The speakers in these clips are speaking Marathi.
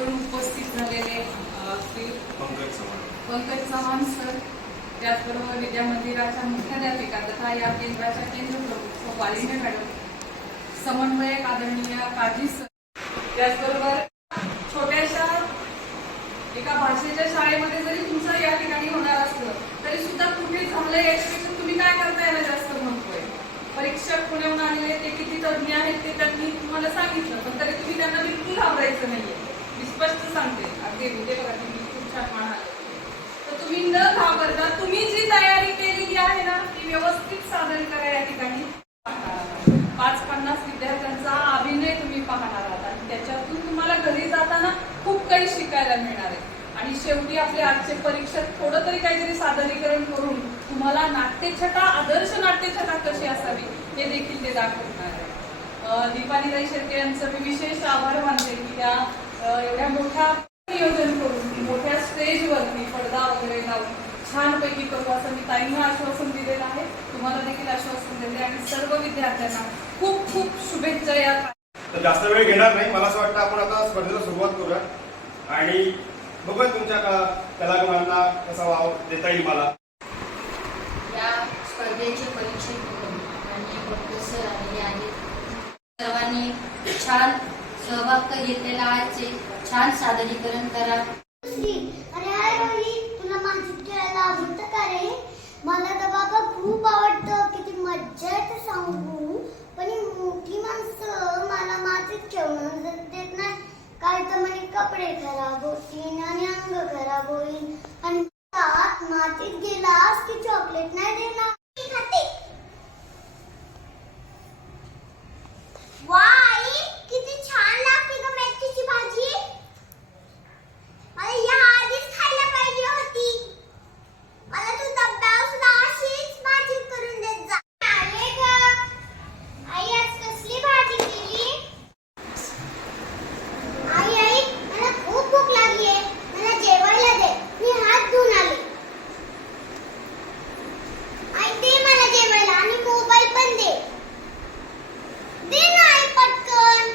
जिल्ह्यावरून उपस्थित झालेले श्री पंकज चव्हाण. सर त्याचबरोबर विद्या मंदिराच्या मुख्याध्यापिका तथा या केंद्राच्या केंद्र प्रमुख वालिंबे मॅडम समन्वयक आदरणीय काजी सर. त्याचबरोबर छोट्याशा एका भाषेच्या शाळेमध्ये जरी तुमचं या ठिकाणी होणार असलं तरी सुद्धा कुठे झालंय याच्यापेक्षा तुम्ही काय करता याला जास्त आहे? परीक्षक पुण्याहून आलेले ते किती तज्ज्ञ आहेत ते त्यांनी तुम्हाला सांगितलं पण तरी तुम्ही त्यांना बिलकुल मी स्पष्ट सांगते. अगदी म्हणजे बघा तुम्ही खूप छान म्हणाले तर तुम्ही न घाबरता तुम्ही जी तयारी केलेली आहे ना ती व्यवस्थित सादर करा या ठिकाणी. पाच पन्नास विद्यार्थ्यांचा अभिनय तुम्ही पाहणार आहात आणि त्याच्यातून तुम्हाला घरी जाताना खूप काही शिकायला मिळणार आहे. आणि शेवटी आपले आजचे परीक्षेत थोडं तरी काहीतरी सादरीकरण करून तुम्हाला नाट्यछटा आदर्श नाट्यछटा कशी असावी हे देखील ते दाखवणार आहे. अं, दीपालीताई शेळके यांचं मी विशेष आभार मानते की त्या एवढ्या मोठ्या नियोजन करून मोठ्या स्टेजवरती पडदा वगैरे लावून छानपैकी करू असं मी ताईंना आश्वासन दिलेलं आहे. तुम्हाला देखील आश्वासन दिले आणि सर्व विद्यार्थ्यांना खूप खूप शुभेच्छा या तर जास्त वेळ घेणार नाही. मला असं वाटतं आपण आता स्पर्धेला सुरुवात करूया आणि बघूया तुमच्या कला कलागुणांना कसा वाव देता येईल मला. या स्पर्धेचे परीक्षेकडून आणि प्रोफेसर आलेले आहेत सर्वांनी छान सहभाग घेतलेला आहे. छान सादरीकरण करा. तुला खेळायला आवडतं का मला तर बाबा खूप आवडतं. किती मज्जा येते सांगू. पण मोठी माणसं मला मातीत ठेवणं देत नाही काय तर म्हणे कपडे खराब होतील आणि अंग खराब होईल. आणि आत मातीत गेलास की चॉकलेट नाही देणार मी खाते वाई किती छान लागते ग मेथीची भाजी मला या आधीच खायला पाहिजे होती मला तू डब्यावर सुद्धा अशीच भाजी करून देत जा आले ग आई आज कसली भाजी केली आई आई मला खूप भूक लागली आहे मला जेवायला दे मी हात धुवून आले आई दे मला जेवायला आणि मोबाईल पण दे दे ना आई पटकन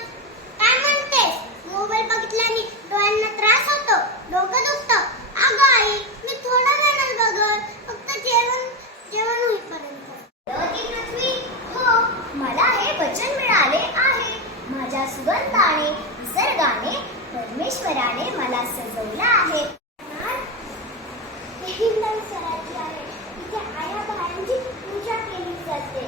काय म्हणतेस मोबाईल बघितल्याने डोळ्यांना त्रास होतो डोकं दुखतं अगं आई मी थोडा वेळच बघत फक्त जेवण जेवण होईपर्यंत लवकिक पृथ्वी हो मला हे वचन मिळाले आहे माझ्या सुगंधाने निसर्गाने परमेश्वराने मला सजवलं आहे. ही? आहे. इथे आया बायांची पूजा केली जाते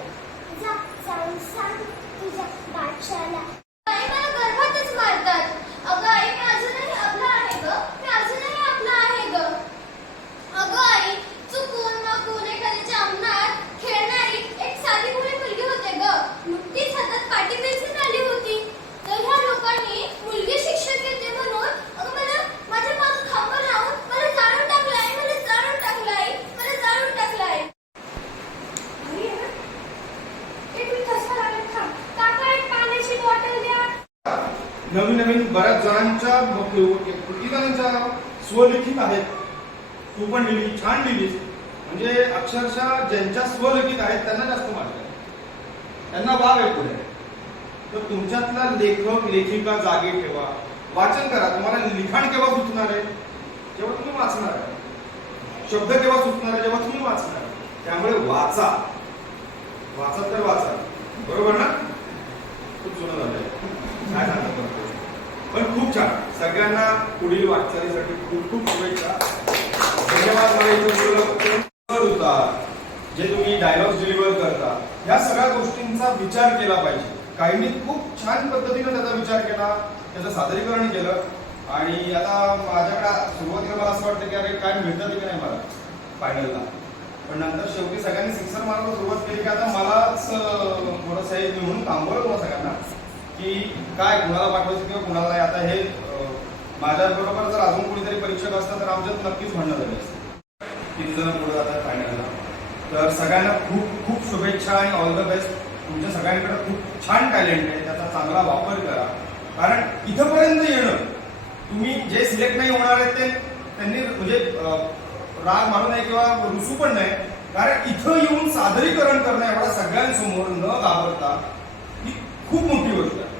जा जाऊन सांग तुझ्या बादशाला आई मला गर्भातच मारतात अगं आई मी अजूनही आपला आहे ग मी अजूनही आपला आहे ग अगं आई चुकून माकून एखाद्याच्या अंगणात खेळणारी एक साधी मुली मुलगी होते ग नुकतीच हातात पाटी पेन्सिल आली होती तर ह्या लोकांनी मुलगी शिक्षक येते म्हणून अगं मला माझ्या मागं खांब लावून मला जाळून टाकलाय मला जाळून टाकलाय मला जाळून टाकलाय अरे हे तुम्ही कसं लागत थांब काका एक पाण्याची बॉटल द्या नवीन बऱ्याच जणांच्या किती जणांच्या स्वलिखित आहेत. तू पण लिहिली छान लिहिलीस. म्हणजे अक्षरशः ज्यांच्या स्वलिखित आहेत त्यांना जास्त मार्क त्यांना वाव आहे पुढे तर तुमच्यातला लेखक लेखिका जागे ठेवा. वाचन करा. तुम्हाला लिखाण केव्हा सुचणार आहे? जेव्हा तुम्ही वाचणार आहे. शब्द केव्हा सुचणार आहे? जेव्हा तुम्ही वाचणार आहे. त्यामुळे वाचा. वाचत तर वाचा. बरोबर ना? खूप जुनं झालंय. काय सांगतो खूप छान. सगळ्यांना पुढील वाटचालीसाठी खूप खूप शुभेच्छा. धन्यवाद मला होता जे तुम्ही डायलॉग्स डिलिव्हर करता. या सगळ्या गोष्टींचा विचार केला पाहिजे. काहींनी खूप छान पद्धतीने त्याचा विचार केला त्याचं सादरीकरण केलं. आणि आता माझ्याकडे सुरुवातीला मला असं वाटतं की अरे काय मिळतं की नाही मला फायनलला पण नंतर शेवटी सगळ्यांनी सिक्सर मारायला सुरुवात केली की आता मलाच थोडंसं हे म्हणून थांबवलं तुम्हाला सगळ्यांना. की काय कुणाला पाठवायचं किंवा कुणाला नाही. आता हे माझ्या माझ्याबरोबर जर अजून कोणीतरी परीक्षक असतं तर आमच्यात नक्कीच म्हणणं झाली असतं किती जण पुढे जातात फायनलला तर सगळ्यांना खूप खूप शुभेच्छा आणि ऑल द बेस्ट तुमच्या सगळ्यांकडे खूप छान टॅलेंट आहे. त्याचा चांगला वापर करा. कारण इथंपर्यंत येणं तुम्ही जे सिलेक्ट नाही होणार आहेत ते त्यांनी म्हणजे राग मारू नये किंवा रुसू पण नाही कारण इथं येऊन सादरीकरण करणं एवढा सगळ्यांसमोर न घाबरता खूप मोठी गोष्ट आहे.